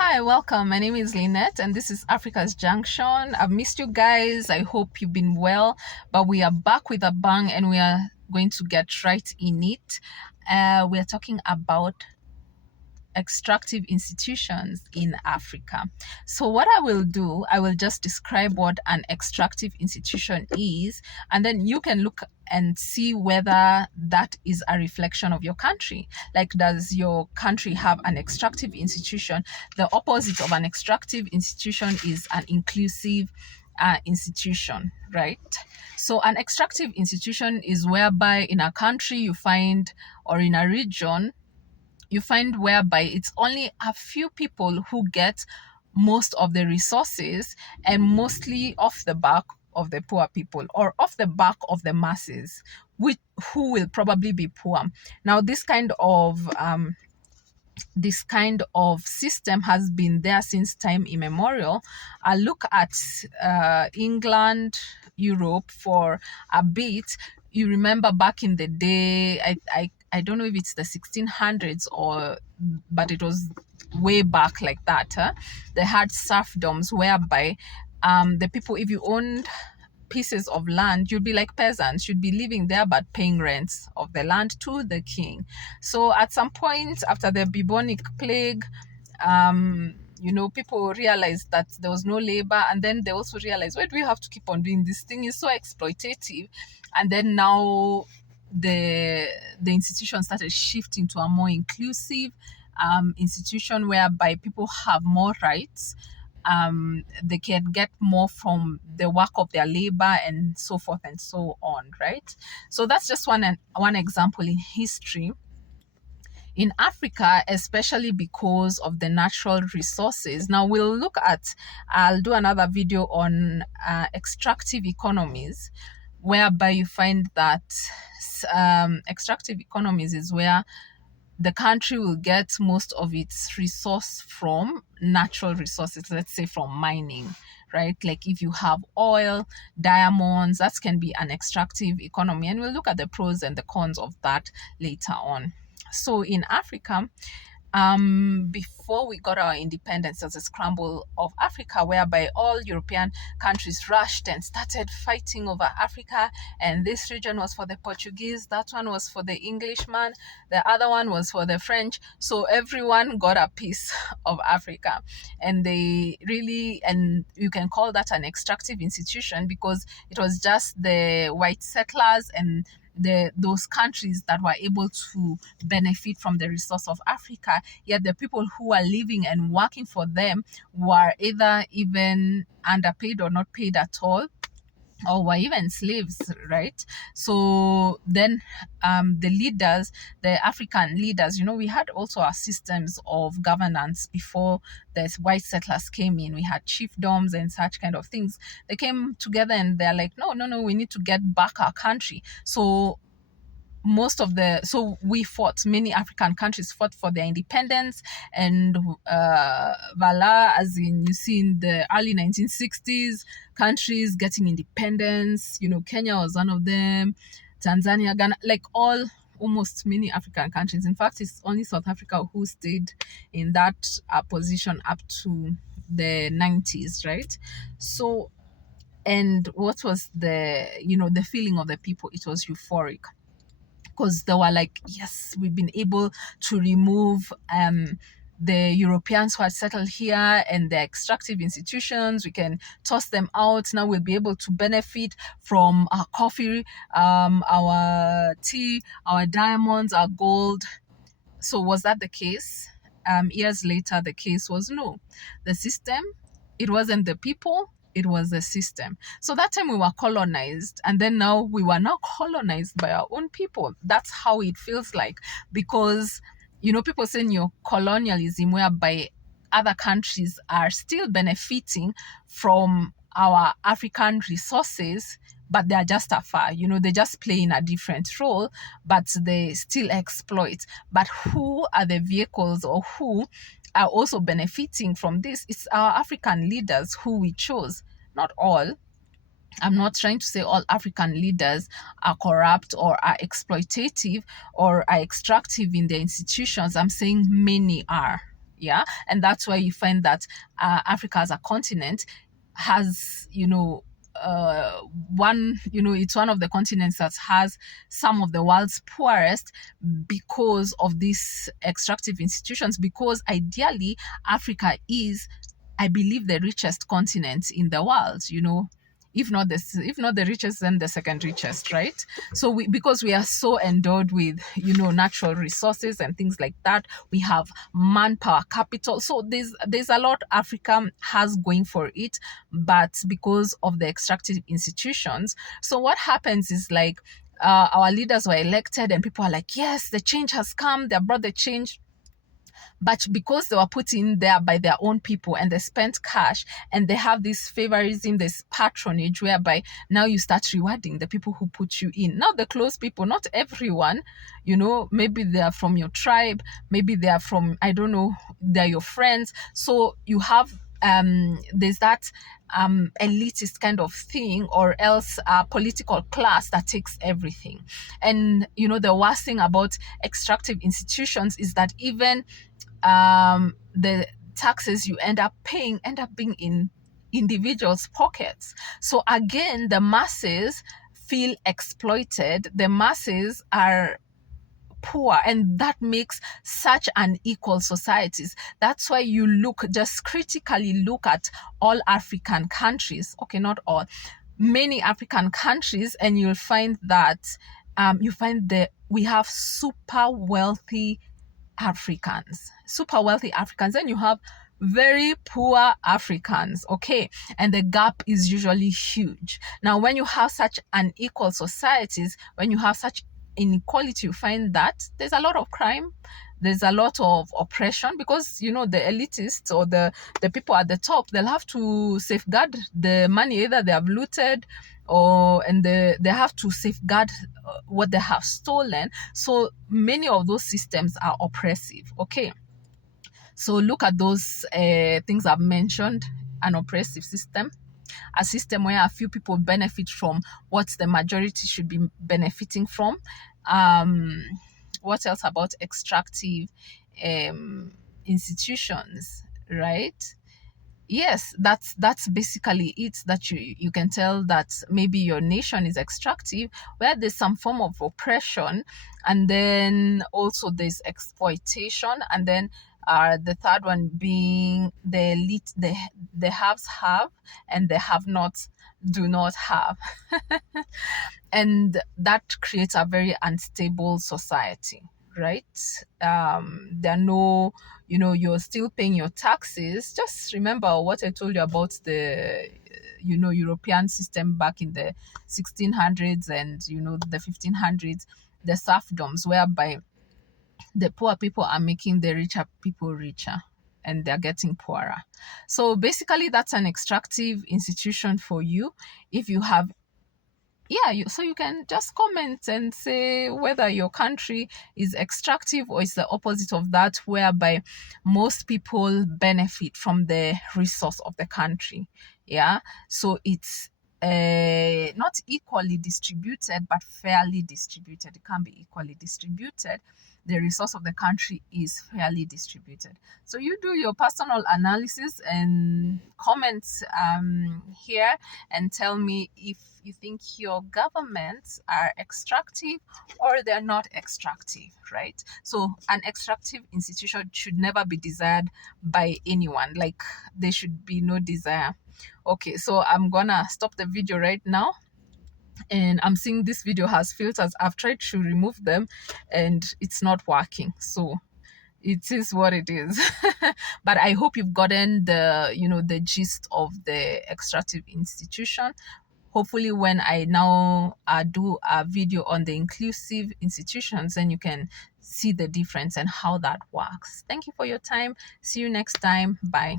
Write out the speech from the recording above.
Hi, welcome. My name is Lynette, and this is Africa's Junction. I've missed you guys. I hope you've been well, but we are back with a bang and we are going to get right in it. We are talking about extractive institutions in Africa. So what I will do, I will just describe what an extractive institution is, and then you can look and see whether that is a reflection of your country. Like, does your country have an extractive institution? The opposite of an extractive institution is an inclusive institution, right? So an extractive institution is whereby in a country you find, or in a region, you find whereby it's only a few people who get most of the resources, and mostly off the back of the poor people or off the back of the masses, who will probably be poor. Now, this kind of system has been there since time immemorial. I look at England, Europe for a bit. You remember back in the day, I don't know if it's the 1600s but it was way back like that. They had serfdoms whereby the people, if you owned pieces of land, you'd be like peasants. You'd be living there but paying rents of the land to the king. So at some point after the bubonic plague, people realized that there was no labor, and then they also realized, why do we have to keep on doing this thing? It's so exploitative. And then now the institution started shifting to a more inclusive institution whereby people have more rights. They can get more from the work of their labor and so forth and so on, right? So that's just one example in history. In Africa, especially because of the natural resources. Now I'll do another video on extractive economies, whereby you find that extractive economies is where the country will get most of its resource from natural resources, let's say from mining, right? Like if you have oil, diamonds, that can be an extractive economy. And we'll look at the pros and the cons of that later on. So in Africa, before we got our independence, there was a scramble of Africa whereby all European countries rushed and started fighting over Africa. And this region was for the Portuguese, that one was for the Englishman, the other one was for the French. So everyone got a piece of Africa. And and you can call that an extractive institution, because it was just the white settlers and those countries that were able to benefit from the resource of Africa, yet the people who were living and working for them were either even underpaid or not paid at all, or were even slaves, right? So then the African leaders, we had also our systems of governance before the white settlers came in. We had chiefdoms and such kind of things. They came together and they're like, no, we need to get back our country. So many African countries fought for their independence, and voila, as in you see in the early 1960s, countries getting independence. Kenya was one of them, Tanzania, Ghana, like almost many African countries. In fact, it's only South Africa who stayed in that position up to the 90s, right? So, and what was the feeling of the people? It was euphoric, because they were like, yes, we've been able to remove the Europeans who had settled here and the extractive institutions. We can toss them out. Now we'll be able to benefit from our coffee, our tea, our diamonds, our gold. So was that the case? Years later, the case was no. The system, it wasn't the people, it was the system. So that time we were colonized, and then now we were now colonized by our own people. That's how it feels like, because people say neo-colonialism, whereby other countries are still benefiting from our African resources, but they are just afar. They just play in a different role, but they still exploit. But who are the vehicles, or who are also benefiting from this? It's our African leaders who we chose. Not all. I'm not trying to say all African leaders are corrupt or are exploitative or are extractive in their institutions. I'm saying many are. Yeah, and that's why you find that Africa as a continent has, one, it's one of the continents that has some of the world's poorest because of these extractive institutions, because ideally Africa is, I believe, the richest continent in the world, if not the richest, then the second richest, right? So because we are so endowed with, natural resources and things like that, we have manpower, capital. So there's a lot Africa has going for it, but because of the extractive institutions, so what happens is like, our leaders were elected and people are like, yes, the change has come, they brought the change, but because they were put in there by their own people and they spent cash, and they have this favorism, this patronage, whereby now you start rewarding the people who put you in. Now the close people, not everyone, maybe they are from your tribe, maybe they are from, I don't know, they're your friends. So you have there's that elitist kind of thing, or else a political class that takes everything. And the worst thing about extractive institutions is that even the taxes you end up paying end up being in individuals' pockets. So again, the masses feel exploited, the masses are poor, and that makes such unequal societies. That's why you just critically look at all African countries, okay, not all, many African countries, and you'll find that we have super wealthy Africans, and you have very poor Africans, okay, and the gap is usually huge. Now when you have such unequal societies, when you have such inequality, you find that there's a lot of crime, there's a lot of oppression, because the elitists, or the people at the top, they'll have to safeguard the money either they have looted, and they have to safeguard what they have stolen. So many of those systems are oppressive, okay. So look at those things I've mentioned: an oppressive system, a system where a few people benefit from what the majority should be benefiting from. What else about extractive institutions, right? Yes, that's basically it. That you can tell that maybe your nation is extractive, where there's some form of oppression, and then also there's exploitation, and then the third one being the elite, the haves have, and the have nots do not have. And that creates a very unstable society, right? There are no, you're still paying your taxes. Just remember what I told you about the European system back in the 1600s and the 1500s, the serfdoms, whereby the poor people are making the richer people richer, and they're getting poorer. So basically that's an extractive institution for you. If you have, so you can just comment and say whether your country is extractive or is the opposite of that, whereby most people benefit from the resource of the country. Yeah, so it's not equally distributed, but fairly distributed. It can be equally distributed. The resource of the country is fairly distributed. So you do your personal analysis and comments here, and tell me if you think your governments are extractive or they're not extractive, right? So an extractive institution should never be desired by anyone. Like, there should be no desire. Okay, so I'm gonna stop the video right now. And I'm seeing this video has filters. I've tried to remove them and it's not working. So it is what it is. But I hope you've gotten the gist of the extractive institution. Hopefully when I now do a video on the inclusive institutions, then you can see the difference and how that works. Thank you for your time. See you next time. Bye.